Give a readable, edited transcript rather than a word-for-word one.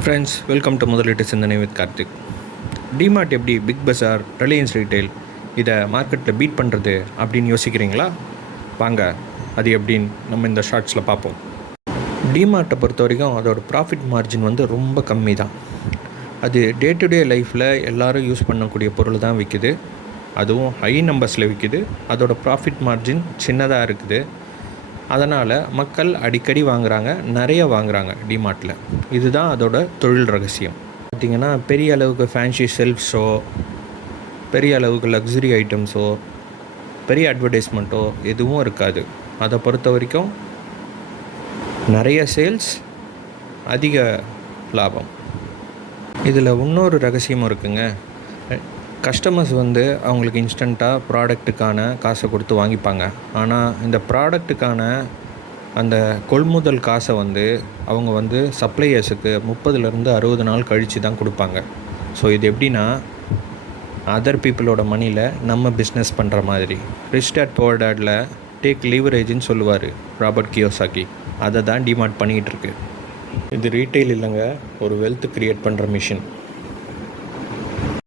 Friends, welcome to முதலீட்டு சிந்தனை with Karthik. DMart எப்படி பிக் பஸார், ரிலையன்ஸ் ரீட்டைல் இதை மார்க்கெட்டில் பீட் பண்ணுறது அப்படின்னு யோசிக்கிறீங்களா? வாங்க, அது எப்படின்னு நம்ம இந்த ஷார்ட்ஸில் பார்ப்போம். டிமார்ட்டை பொறுத்த வரைக்கும் அதோடய ப்ராஃபிட் மார்ஜின் ரொம்ப கம்மி தான். அது டே டு டே லைஃப்பில் எல்லோரும் யூஸ் பண்ணக்கூடிய பொருள் தான் விற்குது. அதுவும் ஹை நம்பர்ஸில் விற்குது. அதோடய ப்ராஃபிட் மார்ஜின் சின்னதாக இருக்குது. அதனால் மக்கள் அடிக்கடி வாங்குகிறாங்க, நிறைய வாங்குகிறாங்க டிமார்ட்டில். இதுதான் அதோட தொழில் ரகசியம். பார்த்திங்கன்னா, பெரிய அளவுக்கு ஃபேன்சி செல்ஃப்ஸோ, பெரிய அளவுக்கு லக்ஸுரி ஐட்டம்ஸோ, பெரிய அட்வர்டைஸ்மெண்ட்டோ எதுவும் இருக்காது. அதை பொறுத்த வரைக்கும் நிறைய சேல்ஸ், அதிக லாபம். இதில் இன்னொரு ரகசியமும் இருக்குங்க. கஸ்டமர்ஸ் அவங்களுக்கு இன்ஸ்டண்ட்டாக ப்ராடக்ட்டுக்கான காசை கொடுத்து வாங்கிப்பாங்க. ஆனால் இந்த ப்ராடக்ட்டுக்கான அந்த கொள்முதல் காசை அவங்க சப்ளையர்ஸுக்கு 30-60 நாள் கழித்து தான் கொடுப்பாங்க. ஸோ இது எப்படின்னா, அதர் பீப்புளோட மணியில் நம்ம பிஸ்னஸ் பண்ணுற மாதிரி. ரிச் டாட் புவர் டாட்டில் டேக் லீவரேஜ்னு சொல்லுவார் ராபர்ட் கியோசாக்கி. அதை தான் டிமார்ட் பண்ணிக்கிட்டு இருக்கு. இது ரீட்டைல் இல்லைங்க, ஒரு வெல்த் க்ரியேட் பண்ணுற மிஷின்.